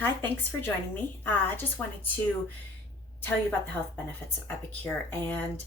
Hi, thanks for joining me. I just wanted to tell you about the health benefits of Epicure, and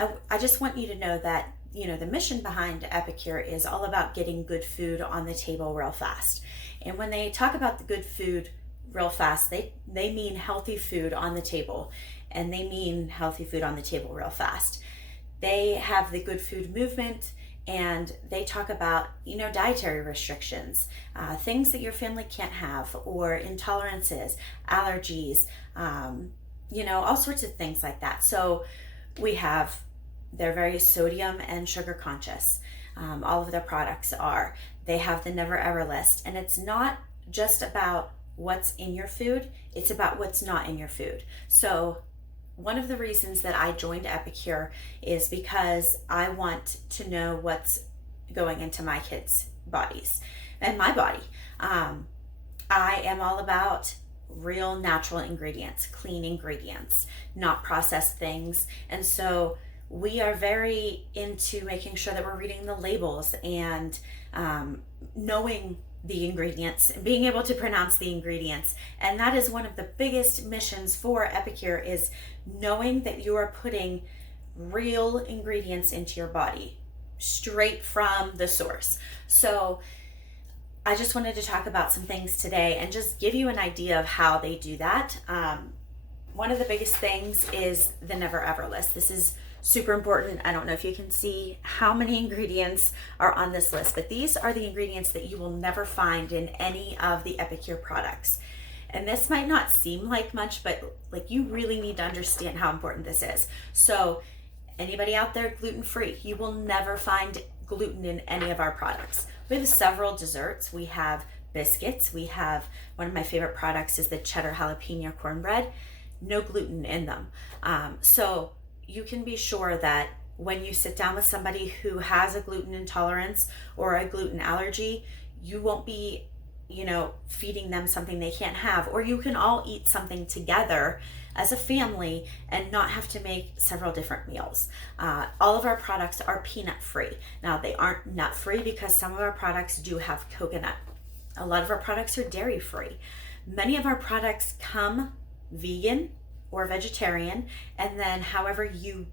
I just want you to know that the mission behind Epicure is all about getting good food on the table real fast. And when they talk about the good food real fast, they mean healthy food on the table, and they mean healthy food on the table real fast. They have the good food movement, and they talk about dietary restrictions, things that your family can't have, or intolerances, allergies, all sorts of things like that. So they're very sodium and sugar conscious. All of their products are. They have the never ever list, and it's not just about what's in your food, it's about what's not in your food. So one of the reasons that I joined Epicure is because I want to know what's going into my kids' bodies and my body. I am all about real natural ingredients, clean ingredients, not processed things. And so we are very into making sure that we're reading the labels and knowing the ingredients and being able to pronounce the ingredients. And that is one of the biggest missions for Epicure, is knowing that you are putting real ingredients into your body straight from the source. So I just wanted to talk about some things today and just give you an idea of how they do that. One of the biggest things is the never ever list. This is super important. I don't know if you can see how many ingredients are on this list, but these are the ingredients that you will never find in any of the Epicure products. And this might not seem like much, but you really need to understand how important this is. So anybody out there gluten-free, you will never find gluten in any of our products. We have several desserts. We have biscuits. We have, one of my favorite products is the cheddar jalapeno cornbread. No gluten in them. So you can be sure that when you sit down with somebody who has a gluten intolerance or a gluten allergy, you won't be, feeding them something they can't have, or you can all eat something together as a family and not have to make several different meals. All of our products are peanut free. Now, they aren't nut free because some of our products do have coconut. A lot of our products are dairy free. Many of our products come vegan or vegetarian, and then however you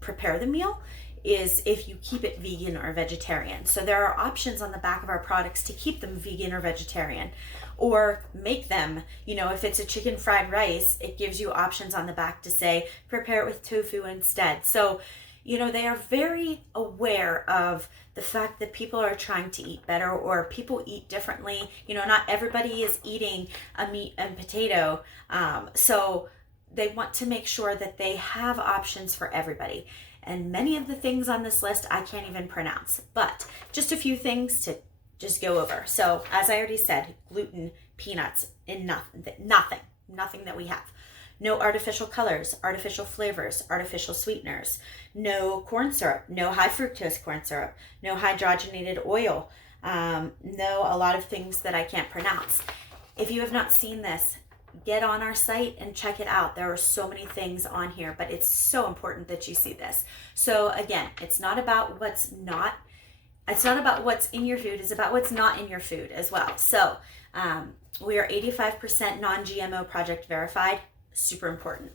prepare the meal is if you keep it vegan or vegetarian. So there are options on the back of our products to keep them vegan or vegetarian, or make them, if it's a chicken fried rice, it gives you options on the back to say, prepare it with tofu instead. So, they are very aware of the fact that people are trying to eat better, or people eat differently. Not everybody is eating a meat and potato. So they want to make sure that they have options for everybody. And many of the things on this list I can't even pronounce, but just a few things to just go over. So as I already said, gluten, peanuts, and nothing that we have. No artificial colors, artificial flavors, artificial sweeteners, no corn syrup, no high fructose corn syrup, no hydrogenated oil, no a lot of things that I can't pronounce. If you have not seen this, get on our site and check it out. There are so many things on here, but it's so important that you see this. So again, it's not about what's in your food, it's about what's not in your food as well. So we are 85% non-GMO project verified, super important.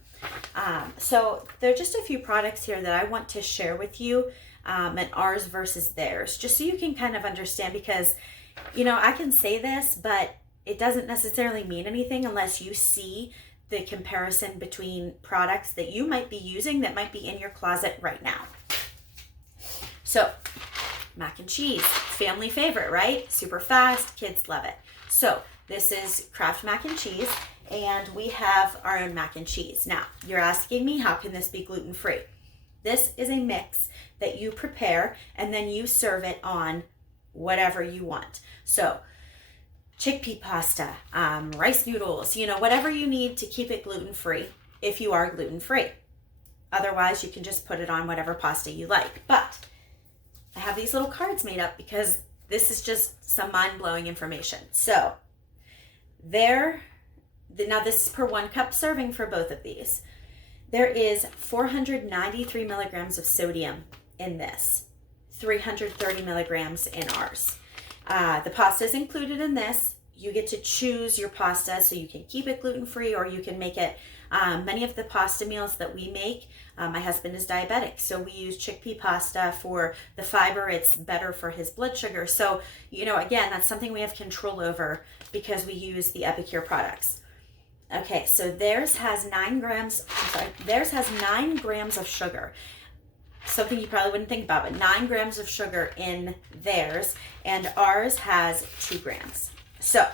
So there are just a few products here that I want to share with you, and ours versus theirs, just so you can kind of understand, because I can say this, but it doesn't necessarily mean anything unless you see the comparison between products that you might be using that might be in your closet right now. So, mac and cheese, family favorite, right? Super fast, kids love it. So, this is Kraft mac and cheese, and we have our own mac and cheese. Now, you're asking me, how can this be gluten-free? This is a mix that you prepare, and then you serve it on whatever you want. So, chickpea pasta, rice noodles, whatever you need to keep it gluten-free if you are gluten-free. Otherwise, you can just put it on whatever pasta you like. But I have these little cards made up because this is just some mind-blowing information. So now this is per 1 cup serving for both of these. There is 493 milligrams of sodium in this, 330 milligrams in ours. The pasta is included in this. you get to choose your pasta, so you can keep it gluten-free or you can make it. Many of the pasta meals that we make, my husband is diabetic, so we use chickpea pasta for the fiber. It's better for his blood sugar. So, again, that's something we have control over because we use the Epicuure products. Okay, so theirs has 9 grams of sugar. Something you probably wouldn't think about, but 9 grams of sugar in theirs, and ours has 2 grams. So,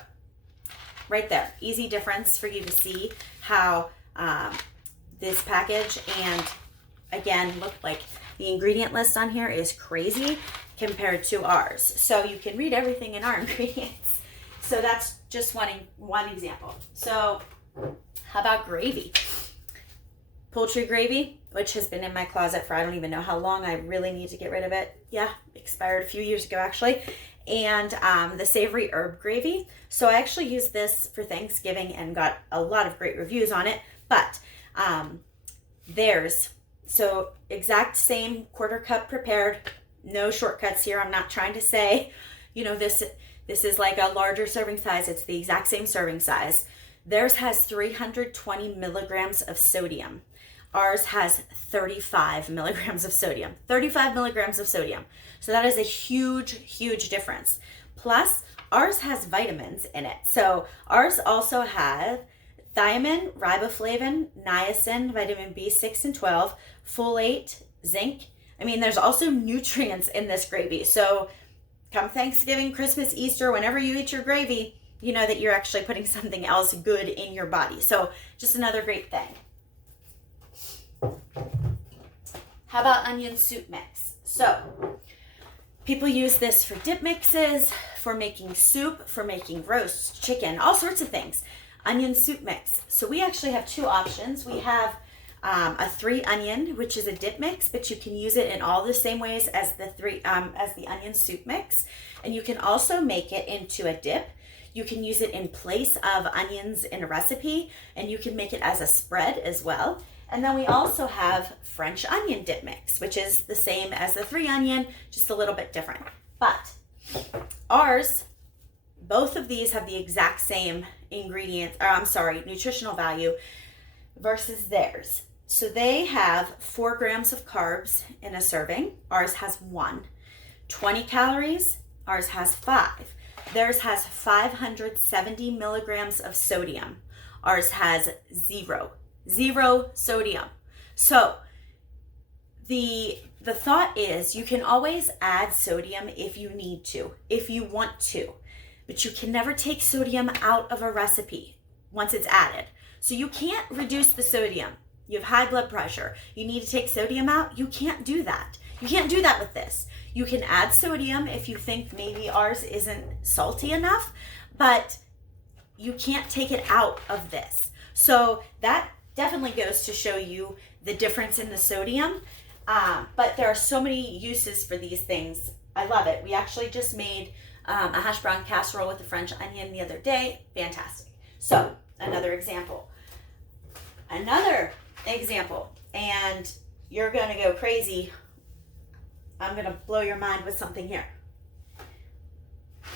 right there, easy difference for you to see how this package, and again, look, like the ingredient list on here is crazy compared to ours. So you can read everything in our ingredients. So that's just one example. So how about gravy? Poultry gravy, which has been in my closet for I don't even know how long. I really need to get rid of it. Yeah, expired a few years ago actually. And the savory herb gravy. So I actually used this for Thanksgiving and got a lot of great reviews on it. But theirs, so exact same quarter cup prepared, no shortcuts here. I'm not trying to say, this is like a larger serving size. It's the exact same serving size. Theirs has 320 milligrams of sodium. Ours has 35 milligrams of sodium. 35 milligrams of sodium. So that is a huge, huge difference. Plus, ours has vitamins in it. So ours also has thiamine, riboflavin, niacin, vitamin B6 and 12, folate, zinc. I mean, there's also nutrients in this gravy. So come Thanksgiving, Christmas, Easter, whenever you eat your gravy, you know that you're actually putting something else good in your body. So just another great thing. How about onion soup mix? So people use this for dip mixes, for making soup, for making roast chicken, all sorts of things. Onion soup mix. So we actually have 2 options. We have a 3 onion, which is a dip mix, but you can use it in all the same ways as the onion soup mix. And you can also make it into a dip. You can use it in place of onions in a recipe, and you can make it as a spread as well. And then we also have French onion dip mix, which is the same as the 3 onion, just a little bit different. But ours, both of these have the exact same nutritional value versus theirs. So they have 4 grams of carbs in a serving. Ours has 1. 20 calories. Ours has 5. Theirs has 570 milligrams of sodium. Ours has 0 sodium. So the thought is you can always add sodium if you need to, if you want to, but you can never take sodium out of a recipe once it's added. So you can't reduce the sodium. You have high blood pressure. You need to take sodium out. You can't do that. You can't do that with this. You can add sodium if you think maybe ours isn't salty enough, but you can't take it out of this. So that definitely goes to show you the difference in the sodium. But there are so many uses for these things. I love it. We actually just made a hash brown casserole with the French onion the other day. Fantastic. So another example, and you're going to go crazy. I'm going to blow your mind with something here.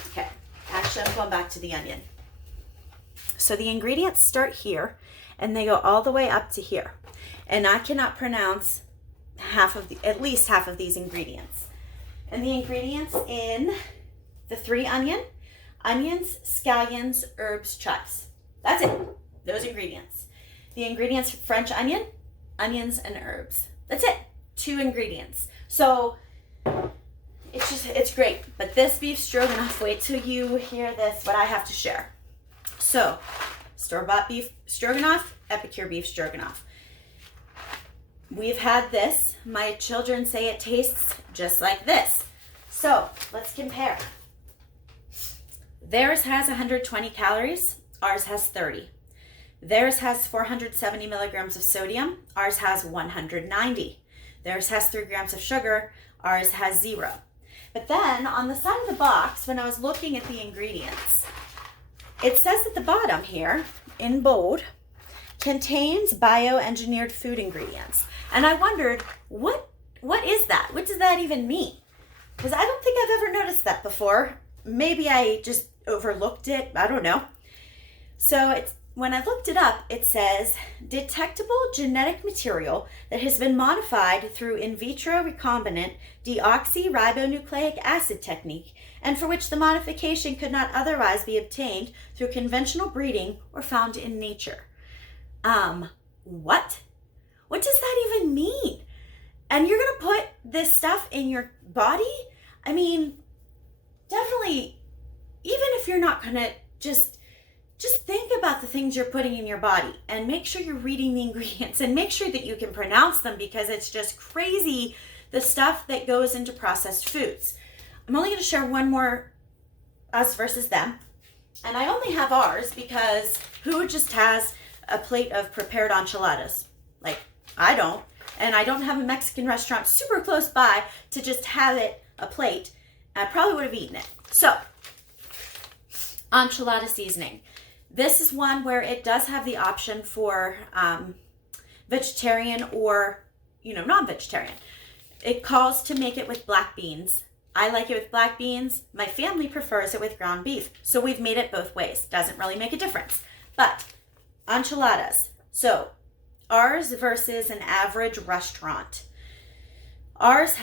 Okay. Actually, I'm going back to the onion. So the ingredients start here and they go all the way up to here. And I cannot pronounce at least half of these ingredients. And the ingredients in the 3 onions, scallions, herbs, chives. That's it. Those ingredients. The ingredients, French onion, onions, and herbs. That's it. 2 ingredients. So it's great. But this beef stroganoff, wait till you hear this, what I have to share. So, store-bought beef stroganoff, Epicure beef stroganoff. We've had this. My children say it tastes just like this. So, let's compare. Theirs has 120 calories. Ours has 30. Theirs has 470 milligrams of sodium. Ours has 190. Theirs has 3 grams of sugar. Ours has 0. But then on the side of the box, when I was looking at the ingredients, it says at the bottom here, in bold, contains bioengineered food ingredients. And I wondered, what is that? What does that even mean? Because I don't think I've ever noticed that before. Maybe I just overlooked it. I don't know. So when I looked it up, it says detectable genetic material that has been modified through in vitro recombinant deoxyribonucleic acid technique, and for which the modification could not otherwise be obtained through conventional breeding or found in nature. What? What does that even mean? And you're going to put this stuff in your body? I mean, definitely, even if you're not going to just think about the things you're putting in your body and make sure you're reading the ingredients and make sure that you can pronounce them, because it's just crazy the stuff that goes into processed foods. I'm only going to share one more us versus them. And I only have ours because who just has a plate of prepared enchiladas? Like, I don't. And I don't have a Mexican restaurant super close by to just have it a plate. I probably would have eaten it. So, enchilada seasoning. This is one where it does have the option for vegetarian or, non-vegetarian. It calls to make it with black beans. I like it with black beans. My family prefers it with ground beef. So we've made it both ways. Doesn't really make a difference. But enchiladas. So ours versus an average restaurant. Let's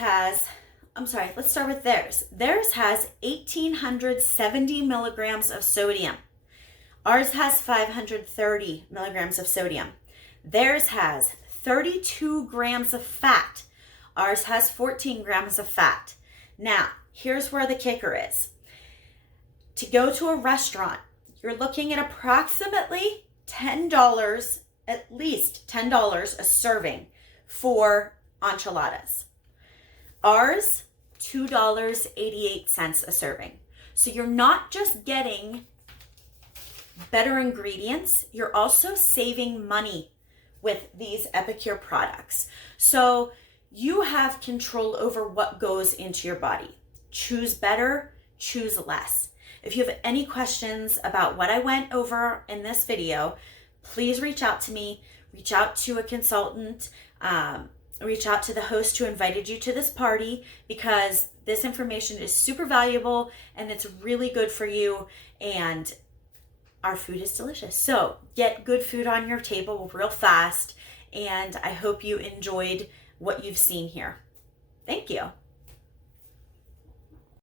start with theirs. Theirs has 1,870 milligrams of sodium. Ours has 530 milligrams of sodium. Theirs has 32 grams of fat. Ours has 14 grams of fat. Now, here's where the kicker is. To go to a restaurant, you're looking at approximately $10, at least $10 a serving for enchiladas. Ours, $2.88 a serving. So you're not just getting better ingredients, you're also saving money with these Epicuure products. So you have control over what goes into your body. Choose better, choose less. If you have any questions about what I went over in this video, please reach out to me, reach out to a consultant, reach out to the host who invited you to this party, because this information is super valuable and it's really good for you, and our food is delicious. So get good food on your table real fast, and I hope you enjoyed what you've seen here. Thank you.